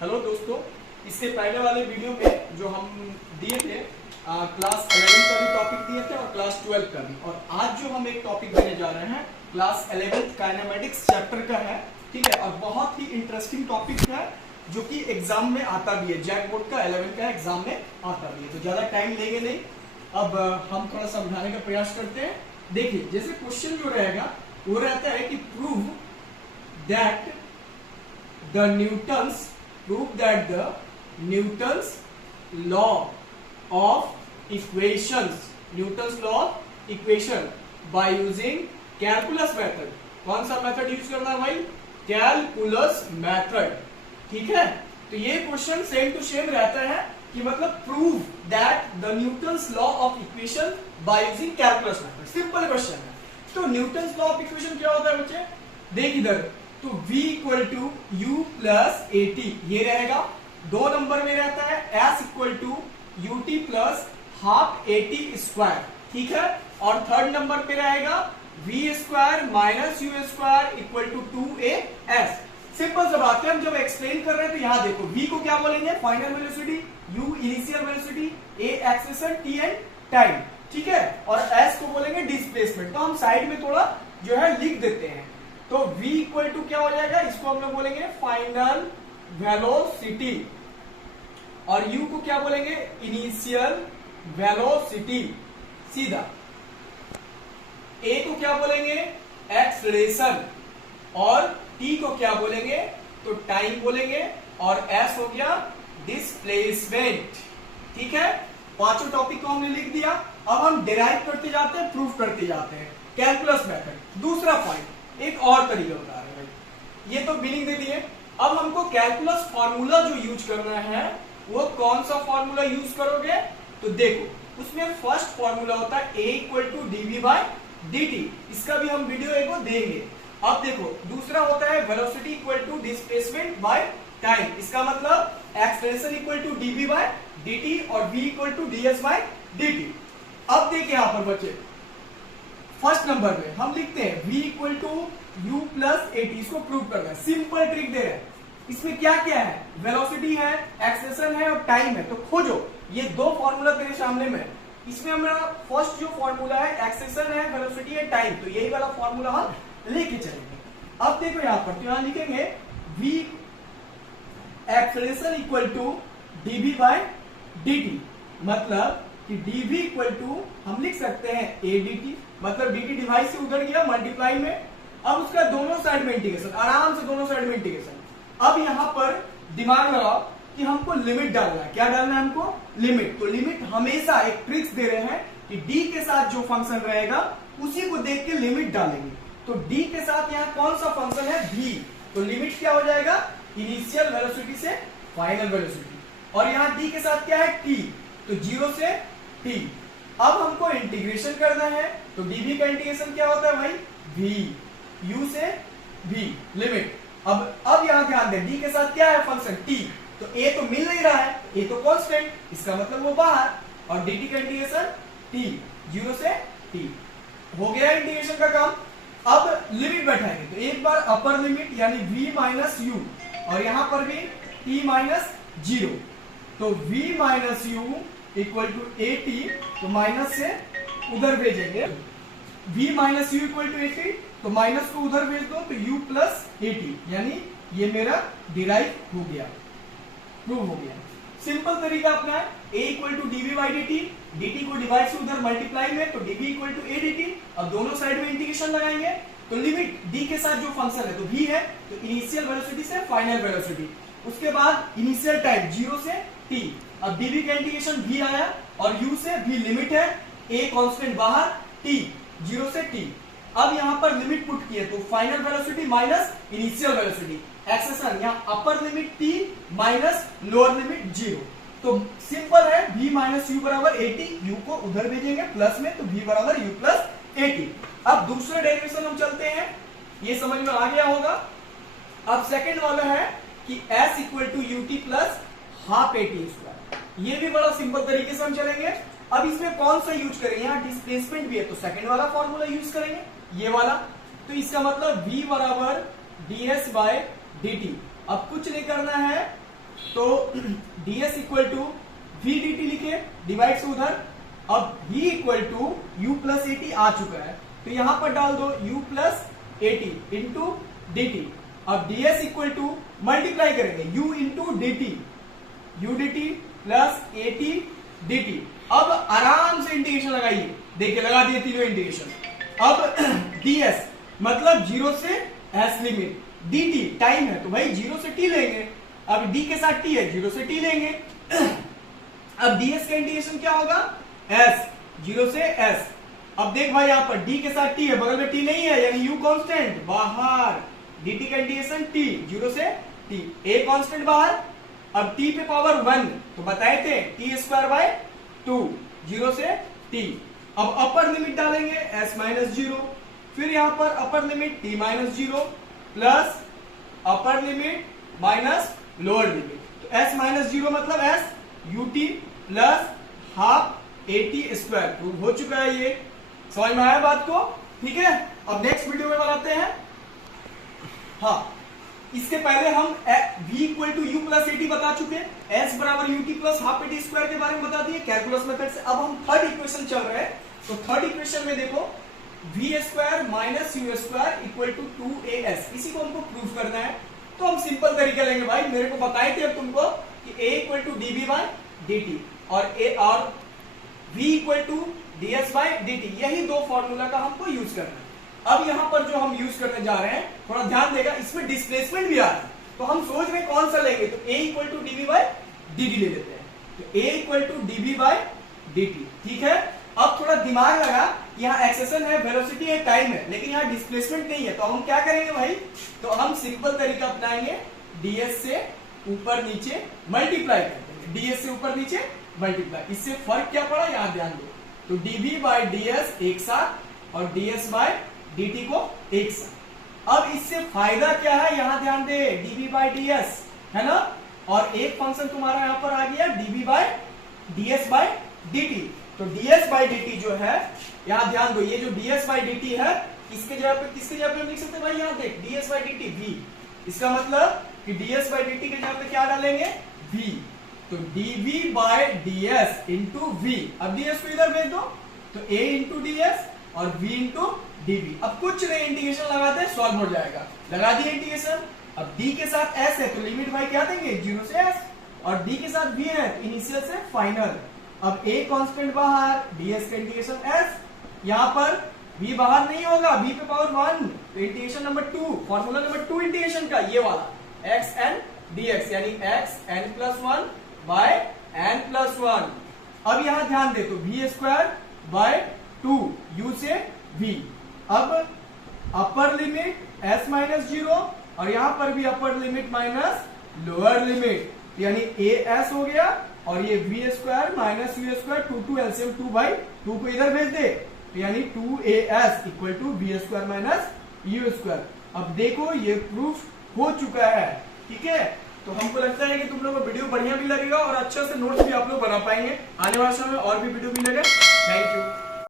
Hello दोस्तों, इससे पहले वाले वीडियो में जो हम दिए थे क्लास 11 का भी टॉपिक दिए थे और क्लास 12 का भी, और आज जो हम एक टॉपिक देने जा रहे हैं क्लास 11 काइनेमेटिक्स चैप्टर का है। ठीक है, और बहुत ही इंटरेस्टिंग टॉपिक है जो कि एग्जाम में आता भी है। जैक बोर्ड का 11 का एग्जाम में आता भी है, तो ज्यादा टाइम लेंगे नहीं। अब हम थोड़ा समझाने का प्रयास करते हैं। देखिए, जैसे क्वेश्चन जो रहेगा वो रहता है कि prove that the Newton's law of equation by using calculus method। कौन सा मेथड यूज करना है भाई? Calculus method. ठीक है, तो ये क्वेश्चन सेम टू सेम रहता है कि मतलब prove that the Newton's law of equation by using calculus method. Simple question है। तो न्यूटन्स लॉ ऑफ इक्वेशन क्या होता है बच्चे? देख इधर, तो v equal to u plus a t ये रहेगा। 2 नंबर में रहता है s equal to u t plus half a t square. ठीक है, और 3rd नंबर पे रहेगा v square minus u square equal to 2as। Simple सा बात है। हम जब एक्सप्लेन कर रहे हैं तो यहां देखो, v को क्या बोलेंगे? Final velocity, u initial velocity, a acceleration, t and time. ठीक है, और s को बोलेंगे डिस्प्लेसमेंट। तो हम साइड में थोड़ा जो है लिख देते हैं। तो v इक्वल टू क्या हो जाएगा? इसको हम लोग बोलेंगे फाइनल वेलोसिटी, और u को क्या बोलेंगे? इनिशियल वेलोसिटी सीधा। a को क्या बोलेंगे? एक्सलेरेशन, और t को क्या बोलेंगे? तो टाइम बोलेंगे, और s हो गया डिस्प्लेसमेंट। ठीक है, पांचों टॉपिक को हमने लिख दिया। अब हम डिराइव करते जाते हैं, प्रूफ करते जाते हैं कैलकुलस मेथड। दूसरा पॉइंट, एक और तरीका बता रहे हैं। ये तो मीनिंग दे दिए। अब हमको कैलकुलस फॉर्मूला जो यूज करना है वो कौन सा फॉर्मूला यूज करोगे? तो देखो, उसमें फर्स्ट फॉर्मूला होता है a equal to d v by dt। इसका भी हम वीडियो एक देंगे। अब देखो, दूसरा होता है velocity equal to displacement by time. इसका मतलब acceleration equal to dv by dt और v equal to ds by dt। अब देखिए यहां पर बच्चे, फर्स्ट नंबर में हम लिखते हैं v equal to u plus a t. इसको प्रूव करना है। सिंपल ट्रिक दे रहे हैं। इसमें क्या क्या है? वेलोसिटी है, एक्सेलरेशन है और टाइम है। तो खोजो, ये 2 फॉर्मूला तेरे सामने में। इसमें हमारा फर्स्ट जो फॉर्मूला है एक्सेलरेशन है, वेलोसिटी है, टाइम, तो यही वाला फॉर्मूला हम लेके चलेंगे। अब देखो यहां पर, तो यहां लिखेंगे v acceleration equal to dv by dt। मतलब कि dv इक्वल टू हम लिख सकते हैं a dt, मतलब dt डिवाइस से उधर गया मल्टीप्लाई में। अब उसका दोनों साइड में इंटीग्रेशन, आराम से दोनों साइड में इंटीग्रेशन। अब यहां पर दिमाग लगाओ कि हमको लिमिट डालना है। क्या डालना है हमको? लिमिट। तो लिमिट हमेशा एक ट्रिक्स दे रहे हैं कि d के साथ जो फंक्शन रहेगा उसी को देख के लिमिट डालेंगे। तो d के साथ यहाँ कौन सा फंक्शन है? v। तो लिमिट क्या हो जाएगा? इनिशियल वेलोसिटी से फाइनल वेलोसिटी। और यहाँ d के साथ क्या है? t। तो 0 से t। अब हमको इंटीग्रेशन करना है, तो dv का इंटीग्रेशन क्या होता है भाई? v, u से v, लिमिट। अब यहां ध्यान दें, d के साथ क्या है फंक्शन? t। तो a तो मिल नहीं रहा है, a तो कांस्टेंट, इसका मतलब वो बाहर। और dt का इंटीग्रेशन t, 0 से t। हो गया इंटीग्रेशन का काम। अब लिमिट बैठाएंगे, तो एक बार अपर लिमिट यानी v माइनस यू, और यहां पर भी t माइनस 0। तो v minus u equal to a t, तो माइनस से उधर भेजेंगे। v minus u equal to a t, तो माइनस को उधर भेज दो, तो u प्लस ए टी, यानी ये मेरा डिराइव हो गया, प्रूव हो गया। सिंपल तरीका अपना है, a equal to d v by d t, dt को डिवाइड से उधर मल्टीप्लाई में, तो dv equal to a d t. अब दोनों साइड में इंटीग्रेशन लगाएंगे, तो लिमिट d के साथ जो फंक्शन है तो v है, तो इनिशियल वेलोसिटी से फाइनल वेलोसिटी। उसके बाद इनिशियल टाइम 0 से t। अब dv का इंटीग्रेशन v आया, और u से v लिमिट है, a कांस्टेंट बाहर, t 0 से t। अब यहां पर लिमिट पुट किए, तो final velocity minus initial velocity, acceleration यहाँ upper limit t minus lower limit 0। तो सिंपल है, v माइनस यू बराबर ए टी, यू को उधर भेजेंगे प्लस में, तो v बराबर यू प्लस ए टी। अब दूसरे डेरिवेशन हम चलते हैं, ये समझ में आ गया होगा। अब सेकेंड वाला है कि s equal to u t plus half a t square. ये भी बड़ा सिंपल तरीके से हम चलेंगे। अब इसमें कौन सा यूज करेंगे? यहाँ डिस्प्लेसमेंट भी है, तो सेकंड वाला फॉर्मूला यूज करेंगे, ये वाला। तो इसका मतलब v बराबर ds बाय dt। अब कुछ नहीं करना है, तो ds equal to v d t लिखे, डिवाइड से उधर। अब v equal to u plus a t आ चुका है, तो यहां पर डाल दो u plus a t into d t. अब ds इक्वल टू मल्टीप्लाई करेंगे u into d t, u d t plus a t d t. अब आराम से इंटीग्रेशन लगाइए, देखिए लगा दिए तीनों इंटीग्रेशन। अब ds मतलब 0 से s लिमिट, dt टाइम है तो भाई 0 से t लेंगे। अब d के साथ t है, 0 से t लेंगे। अब ds का इंटीग्रेशन क्या होगा, s 0 से s। अब देख भाई यहाँ पर d के साथ t है, बगल में t नहीं है यानी u कांस्टेंट बाहर, dt का इंटीग्रेशन t 0 से t, a कांस्टेंट बाहर। अब t पे पावर 1 तो बताए थे t स्क्वायर बाय 2 0 से t। अब अपर लिमिट डालेंगे s माइनस 0, फिर यहां पर अपर लिमिट t माइनस 0 प्लस अपर लिमिट माइनस लोअर लिमिट। तो s माइनस 0 मतलब s ut plus half a t square. Prove हो चुका है, ये समझ में आया बात को, ठीक है। अब नेक्स्ट वीडियो में बनाते हैं। हाँ, इसके पहले हम v equal to u plus a t बता चुके हैं, s बराबर u t plus half a t square के बारे में बता दिए कैलकुलस मेथड से। अब हम थर्ड इक्वेशन चल रहे हैं, तो थर्ड इक्वेशन में देखो v square minus u square equal to 2as, इसी को हमको प्रूव करना है। तो हम सिंपल तरीका लेंगे भाई, मेरे को बताए थे अब तुमको कि a equal to d b by d t और v equal to d s by d t, यही दो फॉर्मूला का हमको यूज करना है। अब यहां पर जो हम यूज करने जा रहे हैं, थोड़ा ध्यान देगा, इसमें डिस्प्लेसमेंट भी आ रहा है, तो हम सोच रहे हैं कौन सा लेंगे। तो a equal to d b by d t ले लेते हैं। तो a equal to d b by d t, ठीक है। अब थोड़ा दिमाग लगा, यहाँ एक्सेशन है, वेलोसिटी है, टाइम है, लेकिन यहाँ डिस्प्लेसमेंट नहीं है, तो हम क्या करेंगे भाई, तो हम सिंपल तरीका अपनाएंगे, ds से ऊपर नीचे मल्टीप्लाई करते हैं, ds से ऊपर नीचे मल्टीप्लाई। इससे फर्क क्या पड़ा यहाँ ध्यान दो, तो dv बाई ds एक साथ और ds बाई dt को एक साथ। अब इससे फायदा क्या है, यहाँ ध्यान दे, dv बाई ds है ना, और एक फंक्शन तुम्हारा यहाँ पर आ गया dv by ds by dt। तो ds बाई dt जो है, यहाँ ध्यान दो, ये जो ds बाई dt है, इसके जगह पे किसके जगह पे लिख सकते हैं भाई, यहाँ देख ds बाई dt v, इसका मतलब कि ds बाई dt के जगह पे क्या डालेंगे, v। तो dv by ds into v। अब ds को इधर भेज दो, तो a इंटू ds और v इंटू dv। अब कुछ नहीं, इंटीग्रेशन लगाते हैं, सॉल्व हो जाएगा। लगा दिए इंटीग्रेशन। अब d के साथ s है तो लिमिट भाई क्या देंगे, 0 से s, और d के साथ v है तो इनिशियल से फाइनल। अब a कांस्टेंट बाहर, ds का इंटीग्रेशन s, यहां पर v बाहर नहीं होगा, v पे पावर 1, तो integration number 2, formula number 2 integration का ये वाला x n dx यानी x n plus 1 by n plus 1। अब यहां ध्यान दे, तो v स्क्वायर बाय 2 u से v। अब अपर लिमिट s माइनस 0 और यहां पर भी upper limit minus lower limit, यानी as हो गया, और ये v square minus u square 2 LCM 2 by 2 को इधर भेज दे, तो यानी 2as equal to v square minus u square. अब देखो ये प्रूफ हो चुका है, ठीक है। तो हमको लगता है कि तुम लोगों को वीडियो बढ़िया भी लगेगा और अच्छा से नोट्स भी आप लोग बना पाएंगे। आने वाले समय में और भी वीडियो भी लगे। Thank you.